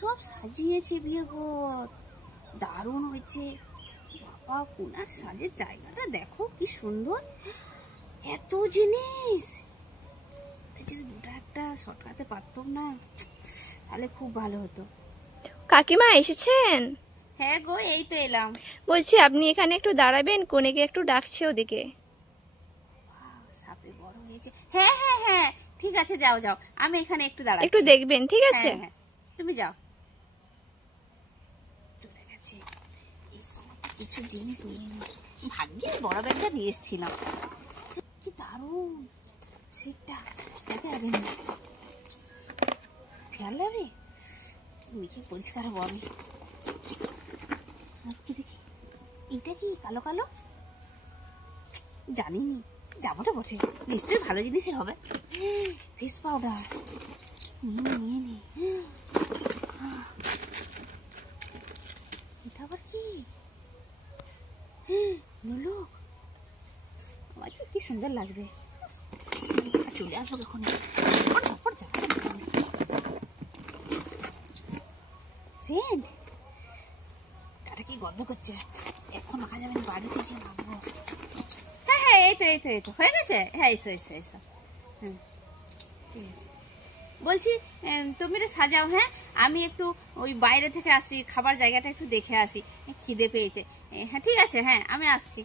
সব সাজিয়েছে বিয়ে ঘর, দারুণ হয়েছে বাবা। কোনার সাজের জায়গাটা দেখো কি সুন্দর, এত জিনিস। যদি দুটো একটা শর্টকাটে পারতাম না তাহলে খুব ভালো হতো। কাকিমা এসেছেন? হ্যাঁ গো, এই তো এলাম। বলছি আপনি এখানে একটু দাঁড়াবেন, কোনেকে একটু ডাকছে ওদিকে। সাপে বড় হয়েছে। হ্যাঁ হ্যাঁ হ্যাঁ, ঠিক আছে, যাও যাও, আমি এখানে একটু দাঁড়াচ্ছি। একটু দেখবেন, ঠিক আছে? হ্যাঁ, তুমি যাও। চলে গেছে। এই সময় কিছু জিনিস নিয়ে নি, ভাগ্যে বড় ব্যাগটা নিয়ে এসেছিলাম। কি দারুণ সেটা, দেখে আগে খেয়াল লাগবে, মেখে পরিষ্কার হবো আমি। কি দেখি, এটা কি কালো কালো? জানিনি, যাবো না বটে, নিশ্চয়ই ভালো জিনিসই হবে। ফেস পাউডার নিয়ে নি। এটা আবার কি? নোলক, আমার কি সুন্দর লাগবে। চলে আসবো কখন? সেন্ট কাটা কি গন্ধ করছে, এখন মাখা যাবে না, বাড়িতে যে মাখবো। হ্যাঁ হ্যাঁ, এই তো এই তো এই তো হয়ে গেছে। হ্যাঁ, এসো এসো এসো। হ্যাঁ ঠিক আছে। বলছি তুমি রে সাজাও, হ্যাঁ আমি একটু ওই বাইরে থেকে আসছি, খাবার জায়গাটা একটু দেখে আসি, খিদে পেয়েছে। হ্যাঁ ঠিক আছে, হ্যাঁ আমি আসছি।